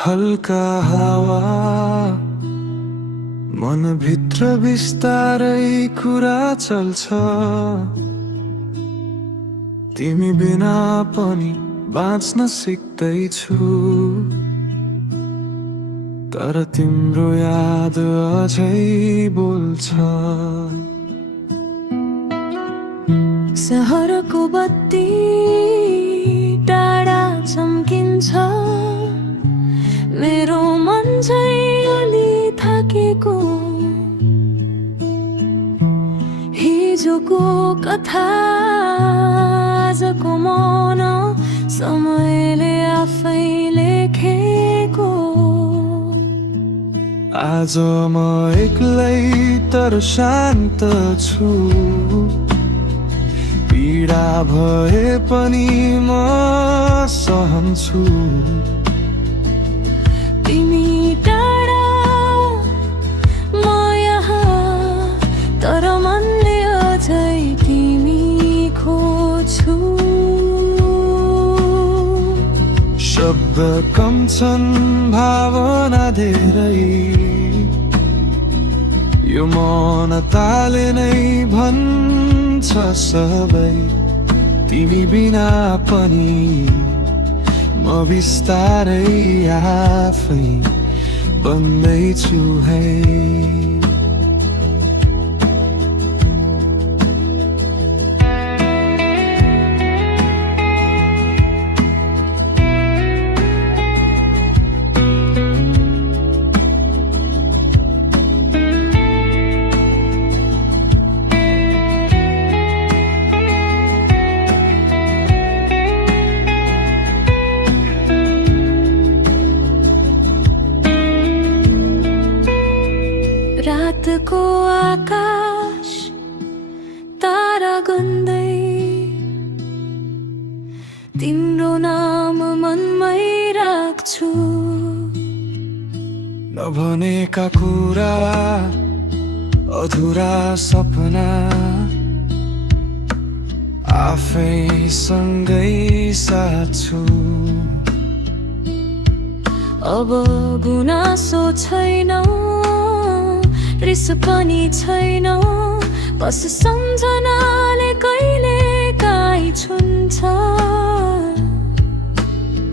हल्का हावा मनभित्र बिस्तारै कुरा चल्छ। तिमी बिना पनि बाँच्न सिक्दैछु, तर तिम्रो याद अझै बोल्छ। सहरको बत्ती टाढा चम्किन्छ, मेरो मन चाहिँ अलि थाकेको। हिजोको कथा आजको मौन समयले आफै लेखेको। आज म एक्लै तर शान्त छु, पीडा भए पनि म सहन्छु। तिमी टाढा म यहाँ, तर मनले अझै तिमी खोज्छु। शब्द कम छन् भावना धेरै, यो मौनताले नै भन्छ सबै। तिमी बिना पनि म बिस्तारै आफै बन्दैछु है। रातको आकाश तारा गुन्दै, तिम्रो नाम मनमै राख्छु। नभनेका कुरा अधुरा सपना आफैसँगै साच्छु। अब गुनासो छैन, रिस पनि छैन, बस सम्झनाले कहिले काहीँ छुन्छ।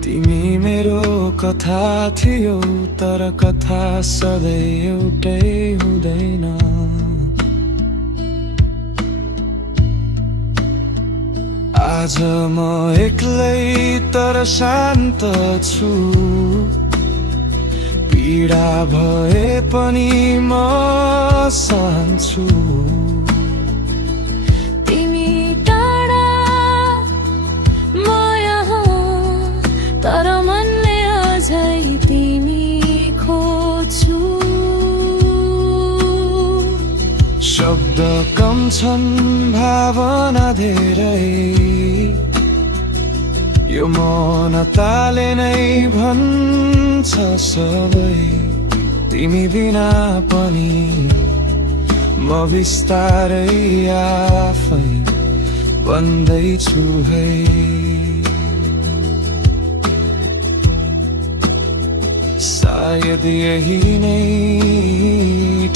तिमी मेरो कथा थियौ, तर कथा सधैँ एउटै हुँदैन। आज म एक्लै तर शान्त छु, पीडा भए पनि म सहन्छु। तिमी टाढा म यहाँ, तर मनले अझै तिमी खोज्छु। शब्द कम छन् भावना धेरै, यो मौनताले नै भन्छ सबै। तिमी बिना पनि म बिस्तारै आफै बन्दैछु है। सायद यही नै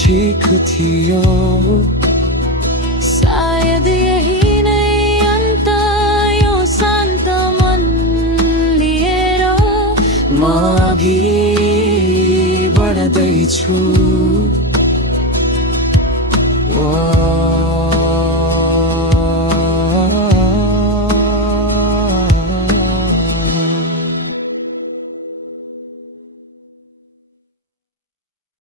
ठिक थियो, सायद यही नै अन्त, यो शान्त मन लिएर म अघि बढ्दैछु।